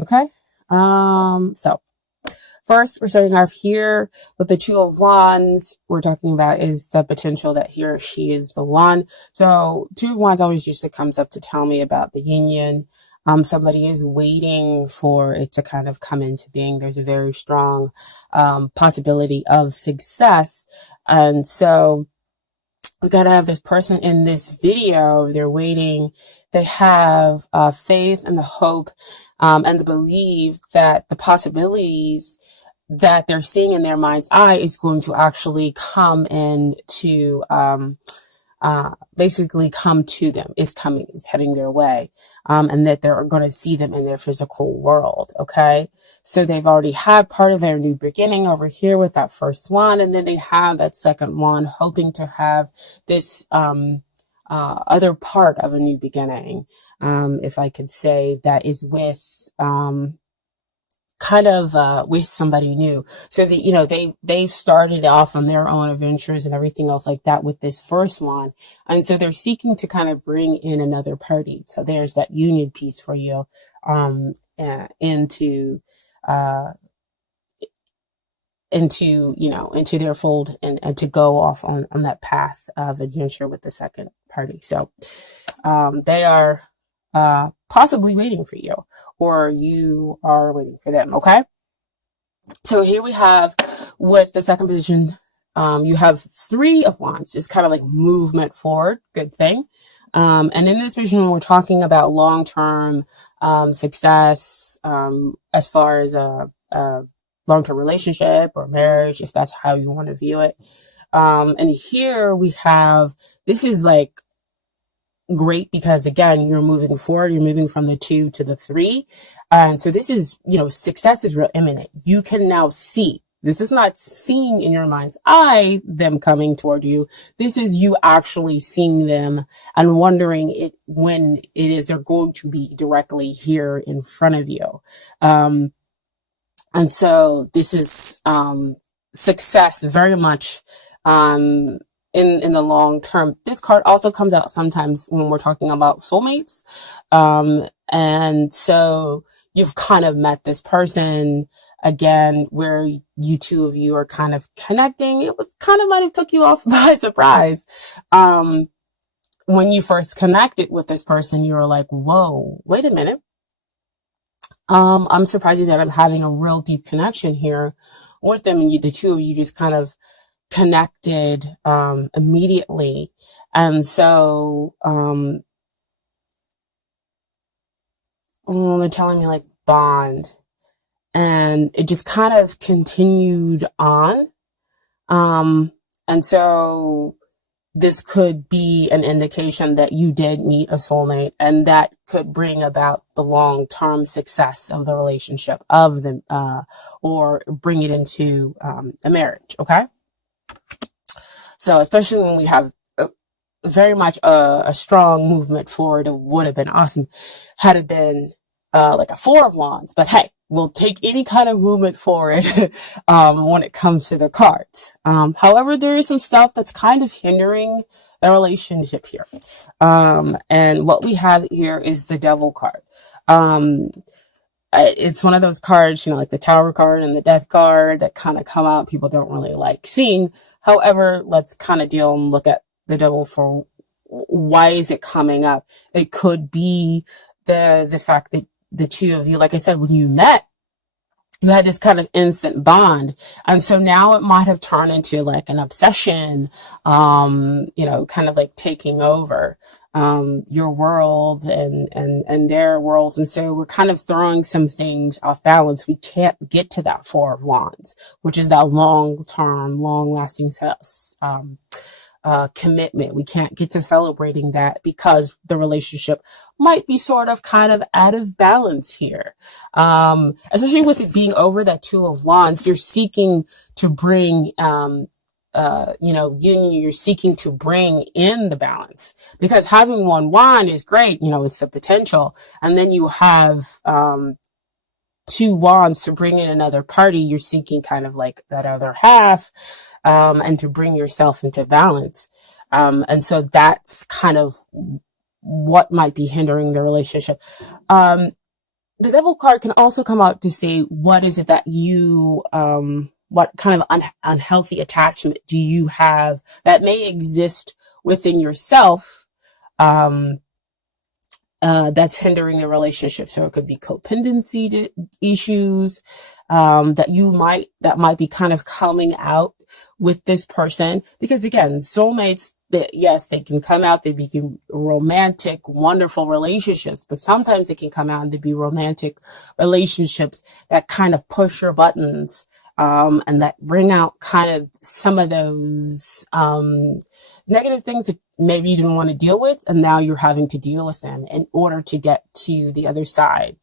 Okay. So first we're starting off here with the Two of Wands. We're talking about is the potential that he or she is the one. So Two of Wands always usually comes up to tell me about the union. Somebody is waiting for it to kind of come into being. There's a very strong possibility of success. And so we gotta have this person in this video. They're waiting. They have faith and the hope and the belief that the possibilities that they're seeing in their mind's eye is going to actually come in to basically come to them, is coming, is heading their way, and that they're going to see them in their physical world. Okay. So they've already had part of their new beginning over here with that first one. And then they have that second one, hoping to have this, other part of a new beginning. If I could say that is with, kind of with somebody new, so that they've started off on their own adventures and everything else like that with this first one, and so they're seeking to kind of bring in another party. So there's that union piece for you, into uh into their fold, and to go off on that path of adventure with the second party. So they are possibly waiting for you, or you are waiting for them. Okay. So here we have with the second position, you have Three of Wands. It's kind of like movement forward. Good thing. And in this position, we're talking about long-term success, as far as a long-term relationship or marriage, if that's how you want to view it. And here we have, this is like great because again, you're moving forward, you're moving from the two to the three. And so this is, success is real imminent. You can now see. This is not seeing in your mind's eye them coming toward you. This is you actually seeing them and wondering when it is they're going to be directly here in front of you. And so this is success very much in the long term. This card also comes out sometimes when we're talking about soulmates. And so you've kind of met this person again where you two of you are kind of connecting. It was kind of might have took you off by surprise. When you first connected with this person, you were like, whoa, wait a minute. I'm surprised that I'm having a real deep connection here with them. And the two of you just kind of connected immediately. And so they're telling me like bond. And it just kind of continued on. And so this could be an indication that you did meet a soulmate, and that could bring about the long-term success of the relationship of them, or bring it into a marriage. Okay. So especially when we have very much a strong movement forward, it would have been awesome had it been like a Four of Wands. But hey, we'll take any kind of movement forward when it comes to the cards. However, there is some stuff that's kind of hindering the relationship here. And what we have here is the Devil card. It's one of those cards, like the Tower card and the Death card that kind of come out. People don't really like seeing. However, let's kind of deal and look at the Devil for why is it coming up. It could be the fact that the two of you, like I said, when you met, you had this kind of instant bond. And so now it might have turned into like an obsession, kind of like taking over your world and their worlds. And so we're kind of throwing some things off balance. We can't get to that Four of Wands, which is that long-term, long-lasting commitment. We can't get to celebrating that because the relationship might be sort of kind of out of balance here. Especially with it being over that Two of Wands, you're seeking to bring, union, you're seeking to bring in the balance, because having one wand is great. It's the potential. And then you have, two wands to bring in another party. You're seeking kind of like that other half, and to bring yourself into balance. And so that's kind of what might be hindering the relationship. the devil card can also come out to say, what is it that you, what kind of unhealthy attachment do you have that may exist within yourself, um, that's hindering the relationship. So it could be codependency issues, that might be kind of coming out with this person. Because again, soulmates, that yes, they can come out, they become romantic, wonderful relationships, but sometimes they can come out and they be romantic relationships that kind of push your buttons, and that bring out kind of some of those, negative things that maybe you didn't want to deal with, and now you're having to deal with them in order to get to the other side,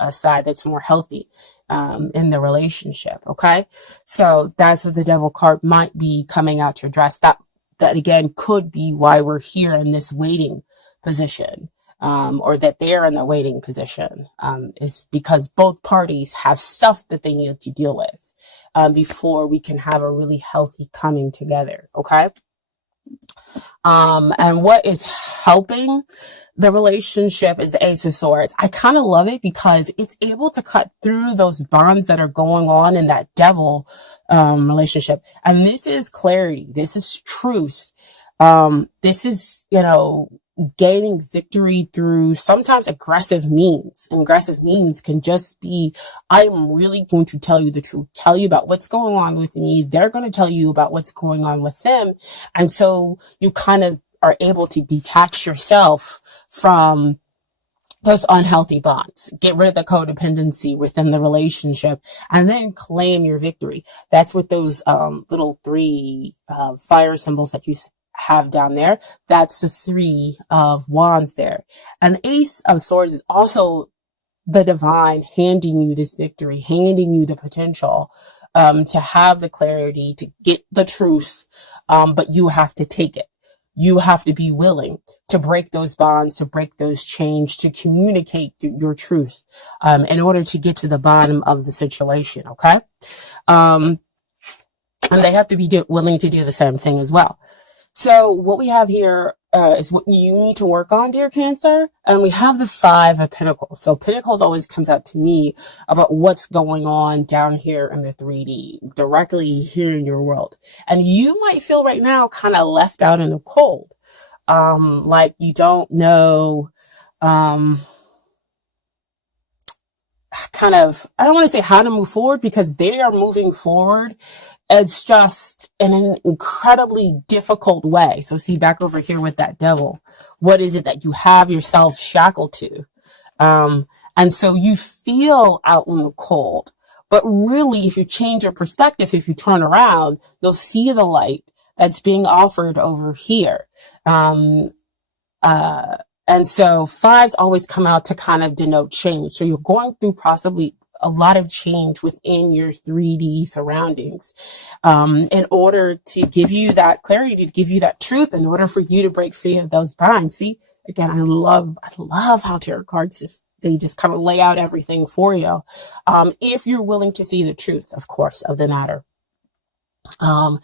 a side that's more healthy, in the relationship. Okay, so that's what the devil card might be coming out to address. That again could be why we're here in this waiting position, or that they're in the waiting position, is because both parties have stuff that they need to deal with, before we can have a really healthy coming together. Okay. And what is helping the relationship is the Ace of Swords. I kind of love it because it's able to cut through those bonds that are going on in that devil, relationship. And this is clarity. This is truth. This is, gaining victory through sometimes aggressive means. And aggressive means can just be, I am really going to tell you the truth, tell you about what's going on with me. They're going to tell you about what's going on with them. And so you kind of are able to detach yourself from those unhealthy bonds, get rid of the codependency within the relationship, and then claim your victory. That's what those, little three, fire symbols that you have down there. That's the three of wands there. And the Ace of Swords is also the divine handing you this victory, handing you the potential, to have the clarity, to get the truth. But you have to take it. You have to be willing to break those bonds, to break those chains, to communicate your truth, in order to get to the bottom of the situation. Okay. And they have to be willing to do the same thing as well. So what we have here, is what you need to work on, dear Cancer. And we have the Five of Pentacles. So Pentacles always comes out to me about what's going on down here in the 3D, directly here in your world. And you might feel right now kind of left out in the cold. Like you don't know, I don't want to say how to move forward, because they are moving forward. It's just in an incredibly difficult way. So see, back over here with that devil, what is it that you have yourself shackled to? And so you feel out in the cold, but really, if you change your perspective, if you turn around, you'll see the light that's being offered over here. And so fives always come out to kind of denote change. So you're going through possibly a lot of change within your 3D surroundings, in order to give you that clarity, to give you that truth, in order for you to break free of those binds. See, again, I love how tarot cards they just kind of lay out everything for you. If you're willing to see the truth, of course, of the matter. And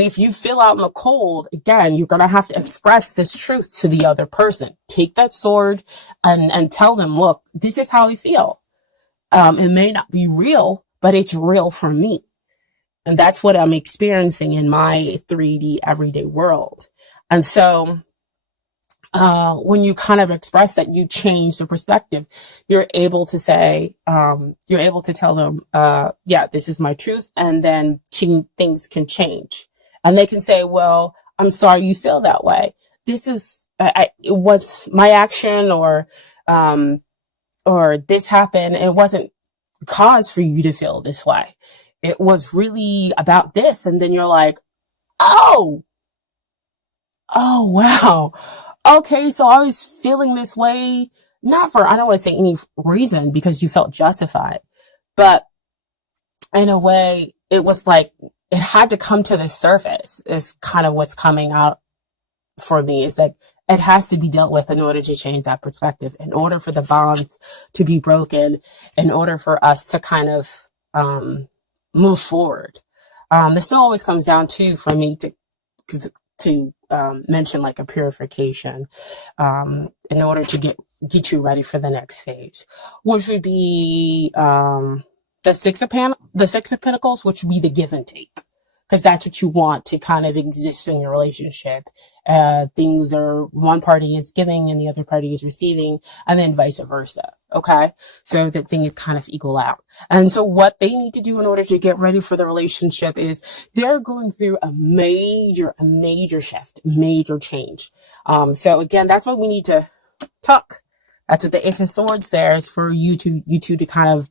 if you feel out in the cold, again, you're going to have to express this truth to the other person. Take that sword and tell them, look, this is how I feel. It may not be real, but it's real for me. And that's what I'm experiencing in my 3D everyday world. And so, when you kind of express that, you change the perspective, you're able to say, you're able to tell them, yeah, this is my truth. And then things can change, and they can say, well, I'm sorry you feel that way. This is, it was my action, or this happened. It wasn't cause for you to feel this way. It was really about this. And then you're like, oh, wow. Okay, so I was feeling this way, not for, I don't want to say any reason, because you felt justified, but in a way, it was like, it had to come to the surface, is kind of what's coming out for me. Is like, it has to be dealt with in order to change that perspective, in order for the bonds to be broken, in order for us to kind of, move forward. This always comes down to, for me to mention like a purification, in order to get get you ready for the next phase, which would be the Six of Pentacles, which would be the give and take, because that's what you want to kind of exist in your relationship. Things are, one party is giving and the other party is receiving, and then vice versa. Okay, so that things kind of equal out. And so what they need to do in order to get ready for the relationship is they're going through a major shift, major change. So again, that's why we need to talk. That's what the Ace of Swords there is for you two to kind of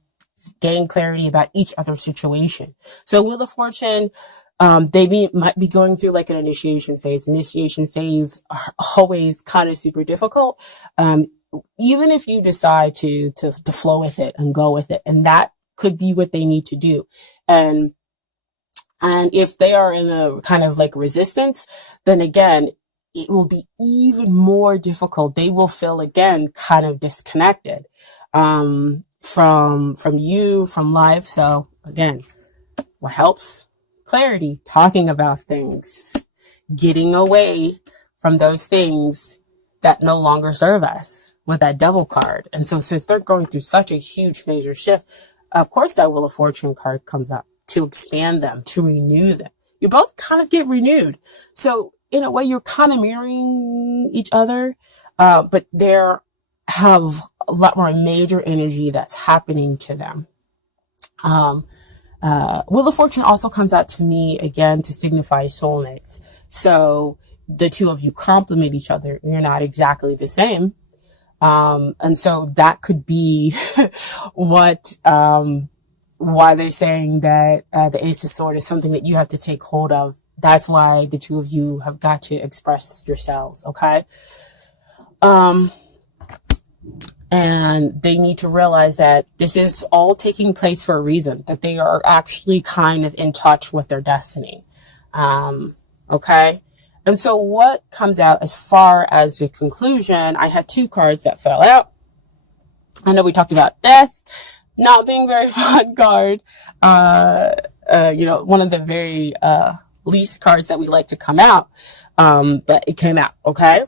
gain clarity about each other's situation. So Wheel of Fortune, might be going through like an initiation phase. Initiation phase are always kind of super difficult. Even if you decide to flow with it and go with it, and that could be what they need to do. And if they are in a kind of like resistance, then again, it will be even more difficult. They will feel again kind of disconnected from you, from life. So again, what helps? Clarity, talking about things, getting away from those things that no longer serve us with that Devil card. And so since they're going through such a huge major shift, of course that Wheel of Fortune card comes up to expand them, to renew them. You both kind of get renewed. So in a way, you're kind of mirroring each other, but there have a lot more major energy that's happening to them. Wheel of Fortune also comes out to me again to signify soulmates. So the two of you complement each other. You're not exactly the same. And so that could be what, why they're saying that, the Ace of Swords is something that you have to take hold of. That's why the two of you have got to express yourselves. Okay. And they need to realize that this is all taking place for a reason, that they are actually kind of in touch with their destiny. Okay. And so what comes out as far as the conclusion, I had two cards that fell out. I know we talked about death not being very fun card. One of the very, least cards that we like to come out. But it came out. Okay.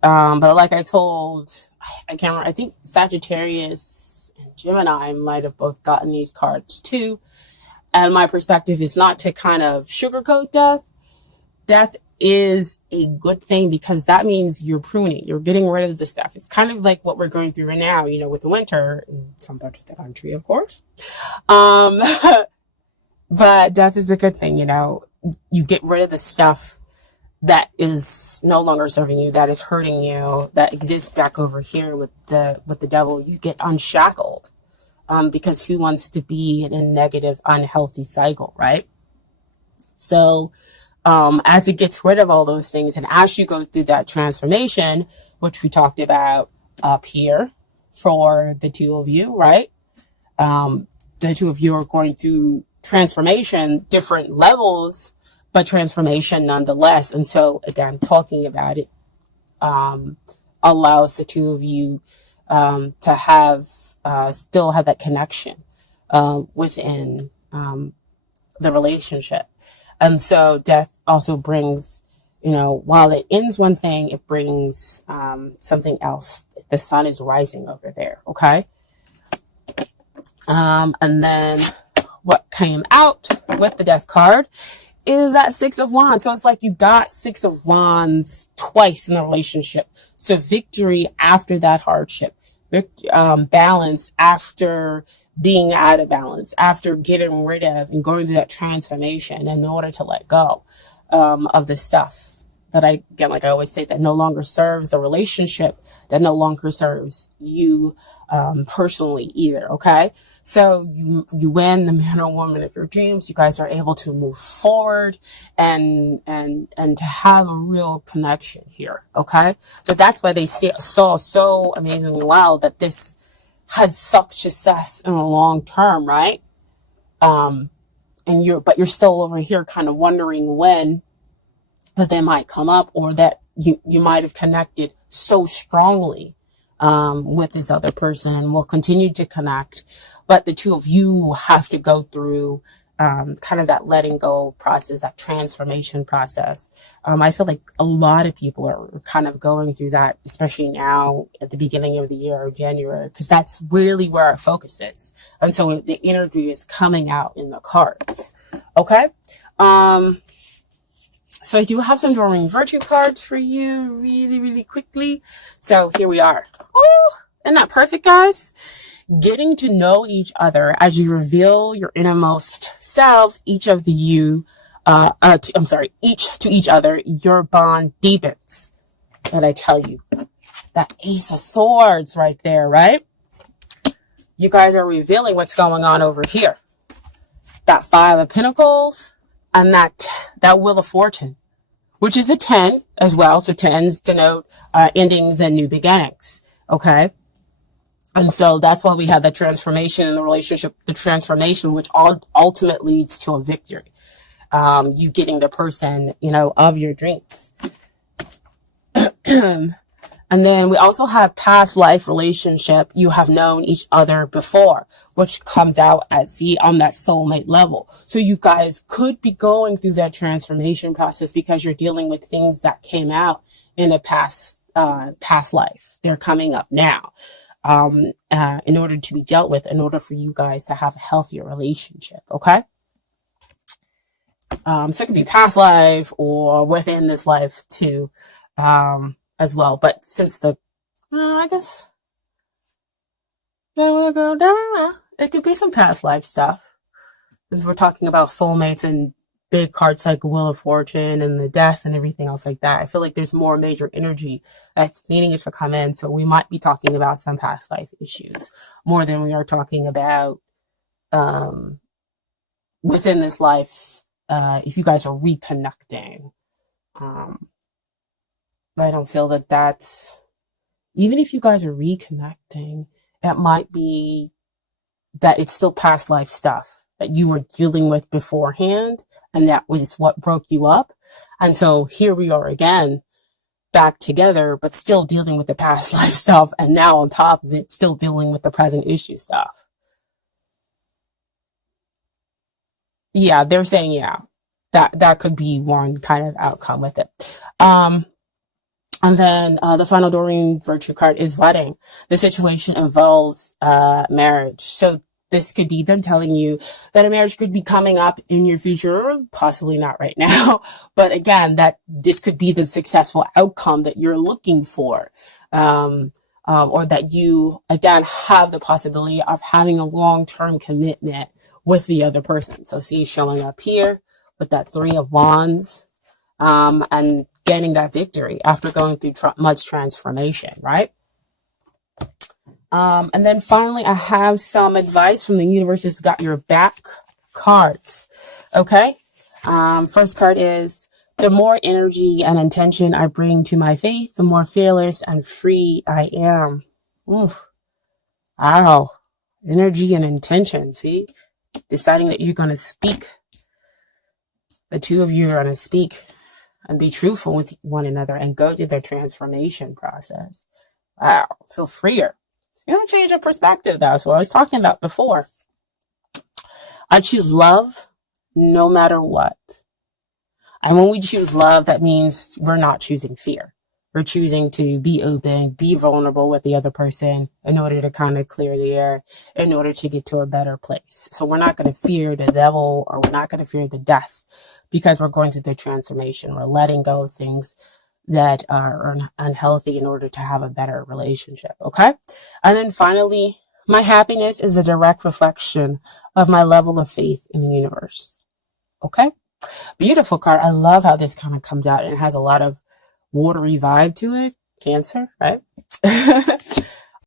But like I told, I can't remember, I think Sagittarius and Gemini might have both gotten these cards too. And my perspective is not to kind of sugarcoat death. Death is a good thing because that means you're pruning, you're getting rid of the stuff. It's kind of like what we're going through right now, with the winter in some parts of the country, of course. But death is a good thing, you get rid of the stuff that is no longer serving you, that is hurting you, that exists back over here with the devil. You get unshackled, because who wants to be in a negative, unhealthy cycle, right? So, as it gets rid of all those things, and as you go through that transformation, which we talked about up here for the two of you, right? The two of you are going through transformation, different levels, but transformation nonetheless. And so again, talking about it, allows the two of you, to have, still have that connection, within, the relationship. And so death also brings, while it ends one thing, it brings, something else. The sun is rising over there. Okay. And then what came out with the death card is that Six of Wands. So it's like you got Six of Wands twice in the relationship. So victory after that hardship, balance after being out of balance, after getting rid of and going through that transformation in order to let go, of the stuff that like I always say, that no longer serves the relationship, that no longer serves you, personally either. Okay. So you win the man or woman of your dreams. You guys are able to move forward and to have a real connection here. Okay. So that's why they saw so amazingly well that this has such success in the long term. Right. But you're still over here kind of wondering when that they might come up, or that you might have connected so strongly, with this other person and will continue to connect. But the two of you have to go through, kind of that letting go process, that transformation process. I feel like a lot of people are kind of going through that, especially now at the beginning of the year or January, because that's really where our focus is. And so the energy is coming out in the cards. Okay. So I do have some Doreen Virtue cards for you really, really quickly. So here we are. Oh, isn't that perfect, guys? Getting to know each other as you reveal your innermost selves, each of you, each to each other, your bond deepens. And I tell you, that Ace of Swords right there, right? You guys are revealing what's going on over here. That Five of Pentacles and that Wheel of Fortune, which is a 10 as well. So 10s denote endings and new beginnings. Okay. And so that's why we have the transformation in the relationship, the transformation, which ultimately leads to a victory. You getting the person, of your dreams. And then we also have past life relationship. You have known each other before, which comes out on that soulmate level. So you guys could be going through that transformation process because you're dealing with things that came out in a past life. They're coming up now, in order to be dealt with, in order for you guys to have a healthier relationship. Okay. So it could be past life or within this life too. As well, but since I guess it could be some past life stuff. If we're talking about soulmates and big cards like Wheel of Fortune and the Death and everything else like that, I feel like there's more major energy that's needing it to come in. So we might be talking about some past life issues more than we are talking about within this life. If you guys are reconnecting. I don't feel that that's, even if you guys are reconnecting, it might be that it's still past life stuff that you were dealing with beforehand, and that was what broke you up. And so here we are again, back together, but still dealing with the past life stuff, and now on top of it, still dealing with the present issue stuff. Yeah, they're saying, that could be one kind of outcome with it. And then the final Doreen Virtue card is wedding. The situation involves marriage. So this could be them telling you that a marriage could be coming up in your future, possibly not right now. But again, that this could be the successful outcome that you're looking for. Or that you, again, have the possibility of having a long-term commitment with the other person. So see showing up here with that Three of Wands. And getting that victory after going through much transformation, right? And then finally, I have some advice from the universe's got your back cards. Okay. First card is, the more energy and intention I bring to my faith, the more fearless and free I am. Oof. Wow. Energy and intention. See, deciding that you're going to speak. The two of you are going to speak and be truthful with one another and go through their transformation process. Wow, feel freer. It's going to change your perspective. That's what I was talking about before. I choose love no matter what. And when we choose love, that means we're not choosing fear. We're choosing to be open, be vulnerable with the other person in order to kind of clear the air, in order to get to a better place. So we're not going to fear the devil, or we're not going to fear the death, because we're going through the transformation. We're letting go of things that are unhealthy in order to have a better relationship. Okay. And then finally, my happiness is a direct reflection of my level of faith in the universe. Okay. Beautiful card. I love how this kind of comes out, and it has a lot of watery vibe to it. Cancer, right?